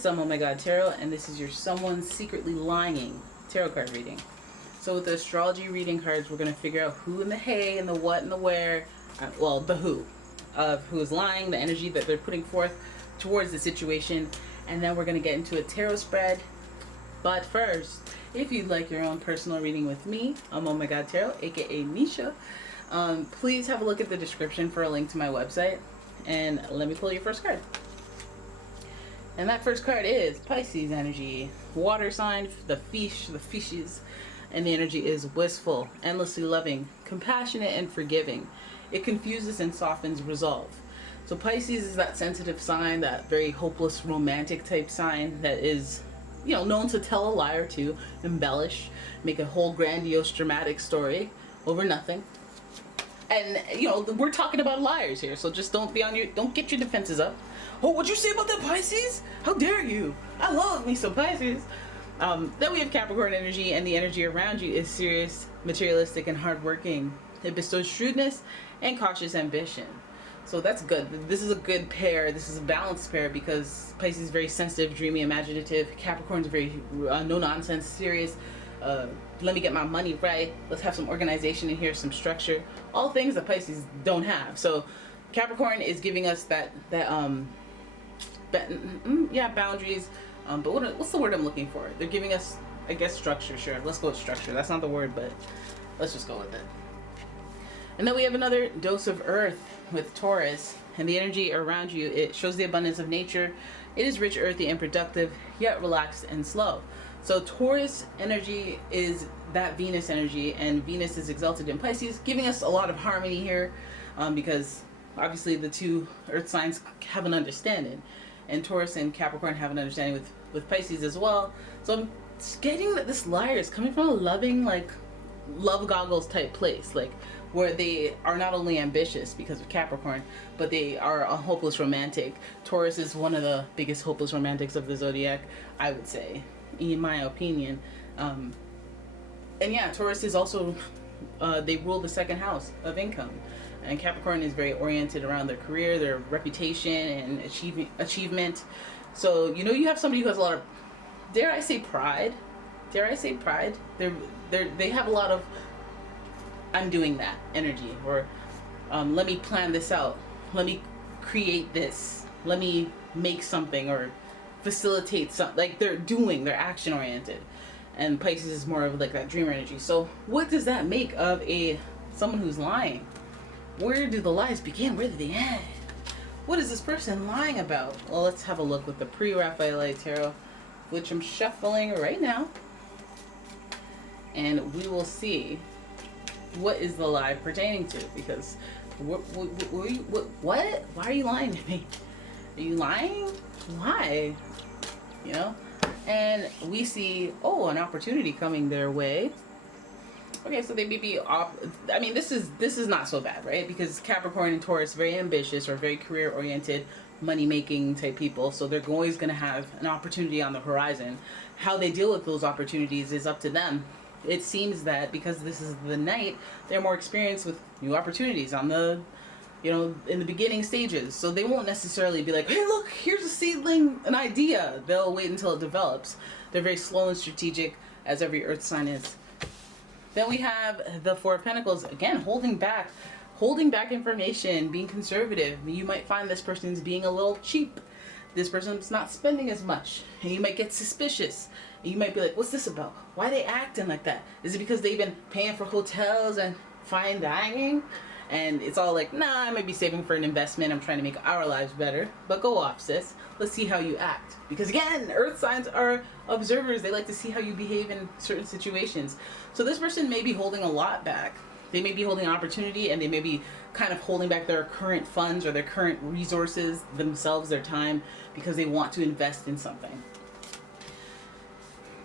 It's Oh My God Tarot, and this is your Someone Secretly Lying tarot card reading. So with the astrology reading cards, we're going to figure out who and the hey and the what and the where, well, the who of who is lying, the energy that they're putting forth towards the situation, and then we're going to get into a tarot spread. But first, if you'd like your own personal reading with me, I'm Oh My God Tarot, aka Nisha, please have a look at the description for a link to my website, and let me pull your first card. And that first card is Pisces energy, water sign, the fishes, and the energy is wistful, endlessly loving, compassionate, and forgiving. It confuses and softens resolve. So Pisces is that sensitive sign, that very hopeless romantic type sign that is, known to tell a lie or two, embellish, make a whole grandiose dramatic story over nothing. And we're talking about liars here, so just don't get your defenses up. Oh, what'd you say about that Pisces? How dare you? I love me some Pisces. Then we have Capricorn energy, and the energy around you is serious, materialistic, and hardworking. It bestows shrewdness and cautious ambition. So that's good. This is a good pair. This is a balanced pair because Pisces is very sensitive, dreamy, imaginative. Capricorn's very no-nonsense, serious. Let me get my money right. Let's have some organization in here, some structure. All things that Pisces don't have. So Capricorn is giving us boundaries. But what's the word I'm looking for? They're giving us, I guess, structure. Sure, let's go with structure. That's not the word, but let's just go with it. And then we have another dose of earth with Taurus, and the energy around you, it shows the abundance of nature. It is rich, earthy, and productive, yet relaxed and slow. So Taurus energy is that Venus energy, and Venus is exalted in Pisces, giving us a lot of harmony here, because obviously the two earth signs have an understanding, and Taurus and Capricorn have an understanding with Pisces as well. So I'm getting that this liar is coming from a loving, love goggles type place, where they are not only ambitious because of Capricorn, but they are a hopeless romantic. Taurus is one of the biggest hopeless romantics of the zodiac, I would say, in my opinion. And yeah, Taurus is also, they rule the second house of income. And Capricorn is very oriented around their career, their reputation, and achievement. So, you have somebody who has a lot of, dare I say pride? They have a lot of, I'm doing that energy, or let me plan this out, let me create this, let me make something, or facilitate something. They're action oriented, and Pisces is more of that dreamer energy. So what does that make of someone who's lying? Where do the lies begin? Where do they end? What is this person lying about? Well, let's have a look with the pre-Raphaelite tarot, which I'm shuffling right now, and we will see what is the lie pertaining to, because what? Why are you lying to me? Are you lying? Why? And we see, an opportunity coming their way. Okay, so they may be this is not so bad, right? Because Capricorn and Taurus, very ambitious or very career oriented, money making type people, so they're always going to have an opportunity on the horizon. How they deal with those opportunities is up to them. It seems that because this is the night, they're more experienced with new opportunities on the, in the beginning stages. So they won't necessarily be like, hey, look, here's a seedling, an idea. They'll wait until it develops. They're very slow and strategic, as every earth sign is. Then we have the Four of Pentacles, again, holding back information, being conservative. You might find this person's being a little cheap. This person's not spending as much, and you might get suspicious. And you might be like, what's this about? Why are they acting like that? Is it because they've been paying for hotels and fine dining? And it's all like, nah, I might be saving for an investment. I'm trying to make our lives better. But go off, sis. Let's see how you act. Because again, earth signs are observers. They like to see how you behave in certain situations. So this person may be holding a lot back. They may be holding an opportunity, and they may be kind of holding back their current funds or their current resources, themselves, their time, because they want to invest in something.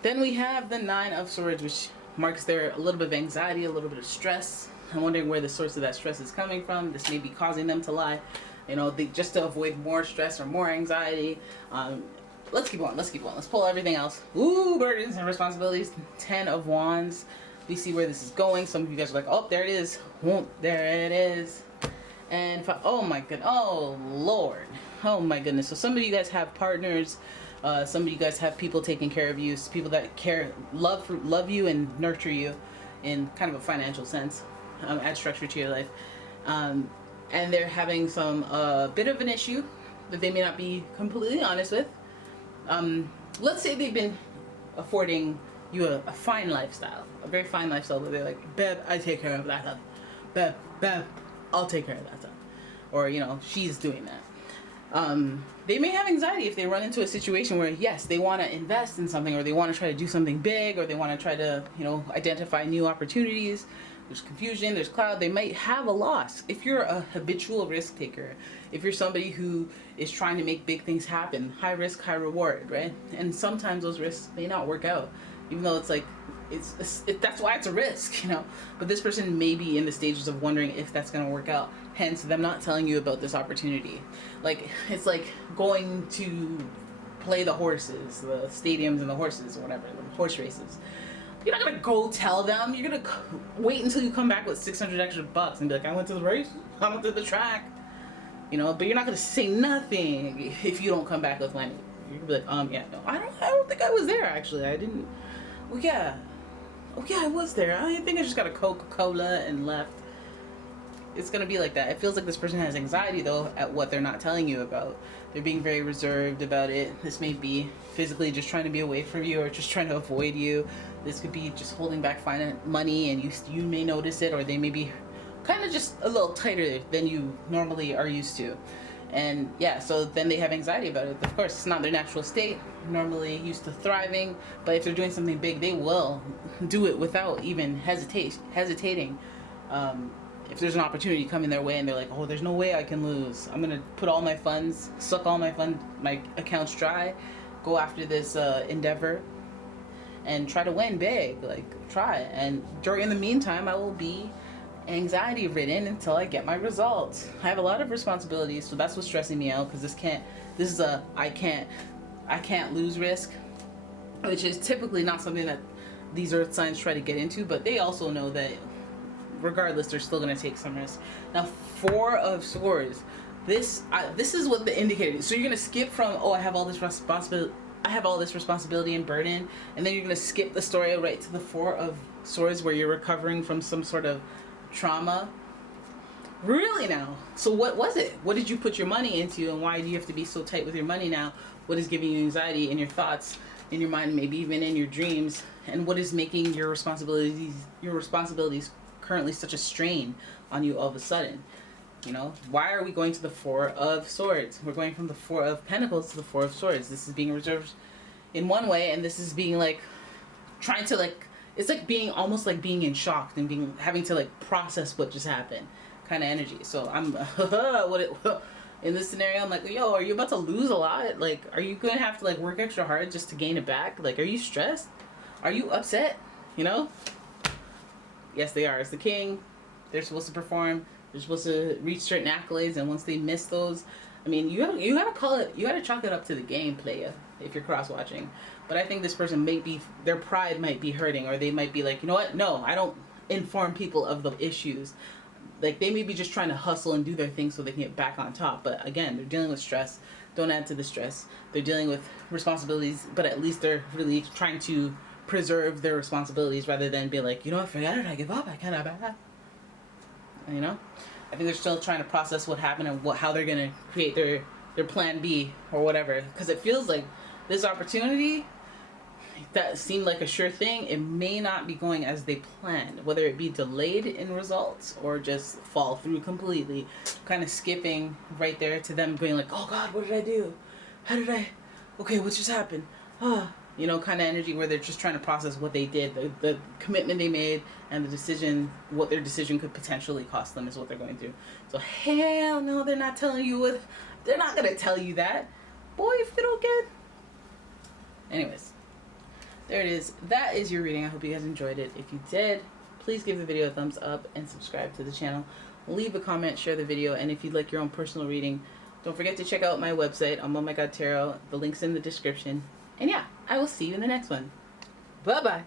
Then we have the Nine of Swords, which marks a little bit of anxiety, a little bit of stress. I'm wondering where the source of that stress is coming from. This may be causing them to lie, just to avoid more stress or more anxiety. Let's keep on. Let's pull everything else. Ooh, burdens and responsibilities. 10 of Wands. We see where this is going. Some of you guys are like, oh, there it is. There it is. And oh my goodness. Oh Lord. Oh my goodness. So some of you guys have partners Some of you guys have people taking care of you, people that love you and nurture you in kind of a financial sense, add structure to your life. And they're having some bit of an issue that they may not be completely honest with. Let's say they've been affording you a fine lifestyle, a very fine lifestyle, where they're like, "Babe, I take care of that stuff. Babe, I'll take care of that stuff," or she's doing that. They may have anxiety if they run into a situation where, yes, they want to invest in something, or they want to try to do something big, or they want to try to identify new opportunities. There's confusion, there's cloud, they might have a loss. If you're a habitual risk taker, if you're somebody who is trying to make big things happen, high risk, high reward, right? And sometimes those risks may not work out, even though it's like, that's why it's a risk, But this person may be in the stages of wondering if that's going to work out, hence them not telling you about this opportunity. Like, it's like going to play the horses, the stadiums and the horses, or whatever, the horse races. You're not gonna go tell them. You're gonna wait until you come back with $600 extra and be like, "I went to the race. I went to the track," But you're not gonna say nothing if you don't come back with money. You're gonna be like, yeah, no, I don't think I was there actually. I didn't. Well, yeah. Oh yeah, I was there. I think I just got a Coca-Cola and left. It's gonna be like that. It feels like this person has anxiety though at what they're not telling you about. They're being very reserved about it. This may be physically just trying to be away from you, or just trying to avoid you. This could be just holding back money, and you may notice it, or they may be kind of just a little tighter than you normally are used to. And yeah, so then they have anxiety about it. Of course, it's not their natural state, normally used to thriving, but if they're doing something big, they will do it without even hesitating. If there's an opportunity coming their way and they're like, "Oh, there's no way I can lose. I'm gonna put all my funds, suck all my accounts dry, go after this endeavor and try to win big, try." And during the meantime, I will be anxiety ridden until I get my results. I have a lot of responsibilities, so that's what's stressing me out, because this is a I can't lose risk, which is typically not something that these earth signs try to get into, but they also know that regardless, they're still going to take some risk. Now, 4 of Swords. This is what the indicator is. So you're going to skip from, I have all this responsibility and burden, and then you're going to skip the story right to the 4 of Swords, where you're recovering from some sort of trauma. Really now? So what was it? What did you put your money into, and why do you have to be so tight with your money now? What is giving you anxiety in your thoughts, in your mind, maybe even in your dreams? And what is making your responsibilities currently such a strain on you all of a sudden? Why are we going to the 4 of Swords? We're going from the 4 of Pentacles to the 4 of Swords. This is being reserved in one way, and this is being trying to it's like being almost like being in shock and having to process what just happened kind of energy. So I'm in this scenario, I'm like, yo, are you about to lose a lot? Are you gonna have to work extra hard just to gain it back? Are you stressed? Are you upset? Yes, they are. It's the king. They're supposed to perform. They're supposed to reach certain accolades, and once they miss those, you gotta chalk it up to the game, playa, if you're cross watching. But I think this person their pride might be hurting, or they might be like, you know what? No, I don't inform people of the issues. They may be just trying to hustle and do their thing so they can get back on top. But again, they're dealing with stress. Don't add to the stress. They're dealing with responsibilities, but at least they're really trying to preserve their responsibilities rather than be like, forget it, I give up, I can't have that. I think they're still trying to process what happened and how they're going to create their plan B or whatever. Because it feels like this opportunity that seemed like a sure thing, it may not be going as they planned. Whether it be delayed in results or just fall through completely. Kind of skipping right there to them being like, oh God, what did I do? Okay, what just happened? Kind of energy where they're just trying to process what they did, the commitment they made, and what their decision could potentially cost them is what they're going through. So hell no, they're not telling you they're not going to tell you that. Boy, if you don't get. Anyways, there it is. That is your reading. I hope you guys enjoyed it. If you did, please give the video a thumbs up and subscribe to the channel. Leave a comment, share the video, and if you'd like your own personal reading, don't forget to check out my website, umomgtarot. The link's in the description. And yeah, I will see you in the next one. Bye-bye.